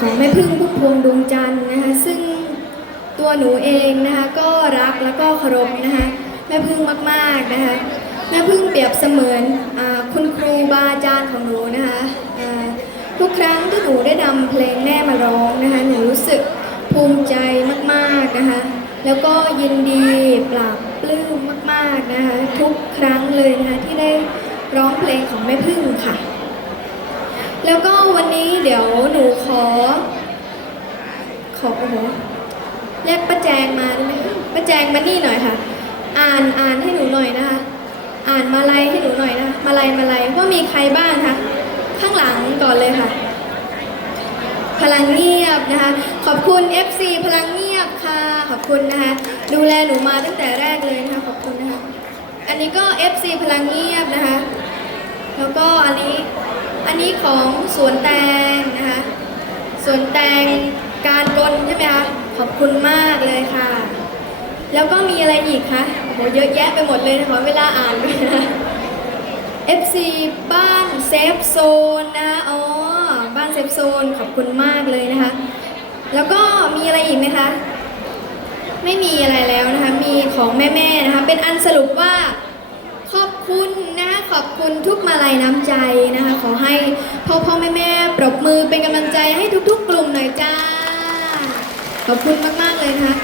ของแม่พึ่งพุ่มพวงดวงจันทร์นะคะ ซึ่งตัวหนูเองนะคะ ก็รักแล้วก็เคารพนะคะ แม่พึ่งมากๆนะคะ แม่พึ่งเปรียบเสมือนอคุณครูบาอาจารย์ของหนูนะคะทุกครั้งที่หนูได้นำเพลงแม่มาร้องนะคะ หนูรู้สึกภูมิใจมากๆนะคะ แล้วก็ยินดีปราบปลื้มมากๆนะคะ ทุกครั้งเลยนะคะที่ได้ร้องเพลงของแม่พึ่งค่ะ แล้วก็วันนี้เดี๋ยวหนูขอ ขอโอ้โหเรียกป้าแจงมาได้ไหมป้าแจงมานี่หน่อยค่ะ อ่านอ่านให้หนูหน่อยนะคะ อ่านมาลัยให้หนูหน่อยนะคะมาลัยมาลัยว่ามีใครบ้างคะข้างหลังก่อนเลยค่ะ พลังเงียบนะคะ ขอบคุณ FC พลังเงียบค่ะขอบคุณนะคะ ดูแลหนูมาตั้งแต่แรกเลยนะคะขอบคุณนะคะ อันนี้ก็ FC พลังเงียบนะคะ แล้วก็อันนี้ อันนี้ของสวนแตงนะคะสวนแตงการกลใช่ไหมคะขอบคุณมากเลยค่ะ แล้วก็มีอะไรอีกคะโหเยอะแยะไปหมดเลยนะขอเวลาอ่านด้วยนะ FC บ้านเซฟโซนนะอ๋อบ้านเซฟโซนขอบคุณมากเลยนะคะ แล้วก็มีอะไรอีกไหมคะไม่มีอะไรแล้วนะคะ มีของแม่ๆนะคะ เป็นอันสรุปว่าขอบคุณ ขอบคุณทุกมาลัยน้ำใจนะคะ ขอให้พ่อพ่อแม่แม่ปรบมือเป็นกำลังใจให้ทุก ๆ กลุ่มหน่อยจ้า ขอบคุณมาก ๆ เลยนะคะ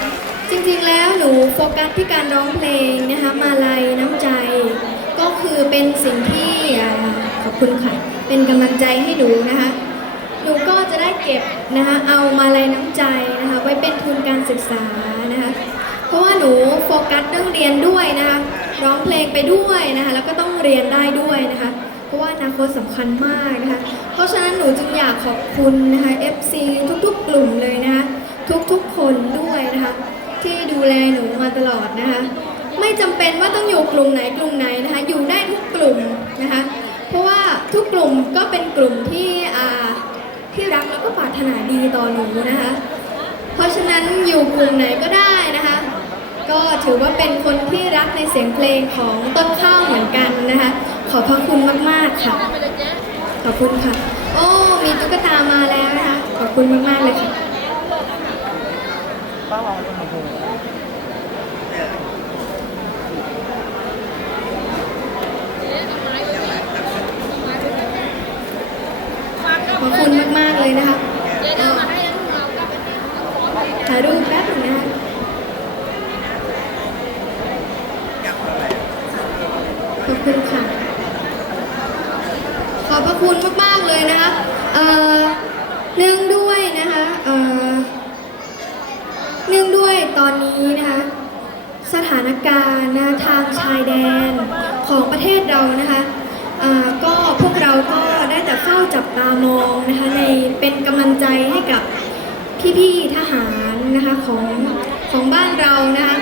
จริงๆแล้วหนูโฟกัสที่การร้องเพลงนะคะ มาลัยน้ำใจ ก็คือเป็นสิ่งที่ขอบคุณค่ะ เป็นกำลังใจให้หนูนะคะหนูก็จะได้เก็บนะคะเอามาลัยน้ำใจนะคะ ไว้เป็นทุนการศึกษานะคะ เพราะว่าหนูโฟกัสเรื่องเรียนด้วยนะคะ ร้องเพลงไปด้วยนะคะ แล้วก็ต้องเรียนได้ด้วยนะคะ เพราะว่าอนาคตสำคัญมากนะคะ เพราะฉะนั้นหนูจึงอยากขอบคุณนะคะ FC ทุกๆ กลุ่มเลยนะคะ ทุกๆ คนด้วยนะคะ ที่ดูแลหนูมาตลอดนะคะ ไม่จำเป็นว่าต้องอยู่กลุ่มไหนกลุ่มไหนนะคะ อยู่ได้ทุกกลุ่มนะคะ เพราะว่าทุกกลุ่มก็เป็นกลุ่มที่อ่าที่รักแล้วก็ปรารถนาดีต่อหนูนะคะ เพราะฉะนั้นอยู่กลุ่มไหนก็ได้ ก็ถือว่าเป็นคนที่รักในเสียงเพลงของต้นข้าวเหมือนกันนะคะ ขอบพระคุณมากๆค่ะ ขอบคุณค่ะ โอ้ มีตุ๊กตามาแล้วนะคะ ขอบคุณมากๆเลยค่ะป้าวางบนหัวขอบคุณมาก ๆ เลยนะคะถ่ายรูปแป๊บหนึงนะคะข อบคุณค่ะ ขอบพระคุณมาก ๆ เลยนะคะเนื่องด้วยนะคะเนื่องด้วยตอนนี้นะคะสถานการณ์นะทางชายแดนของประเทศเรานะคะก็พวกเราก็ได้แต่เฝ้าจับตามองนะคะในเป็นกำลังใจให้กับพี่ๆทหารนะคะของของบ้านเรานะคะ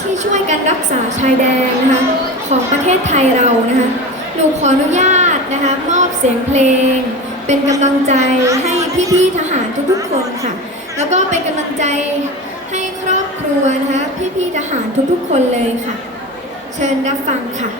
ที่ช่วยกันรักษาชายแดนนะคะ ของประเทศไทยเรานะคะหนูขออนุญาตนะคะมอบเสียงเพลง เป็นกำลังใจให้พี่ๆทหารทุกๆคนค่ะ แล้วก็เป็นกำลังใจให้ครอบครัวนะคะพี่ๆทหารทุกๆคนเลยค่ะ เชิญรับฟังค่ะ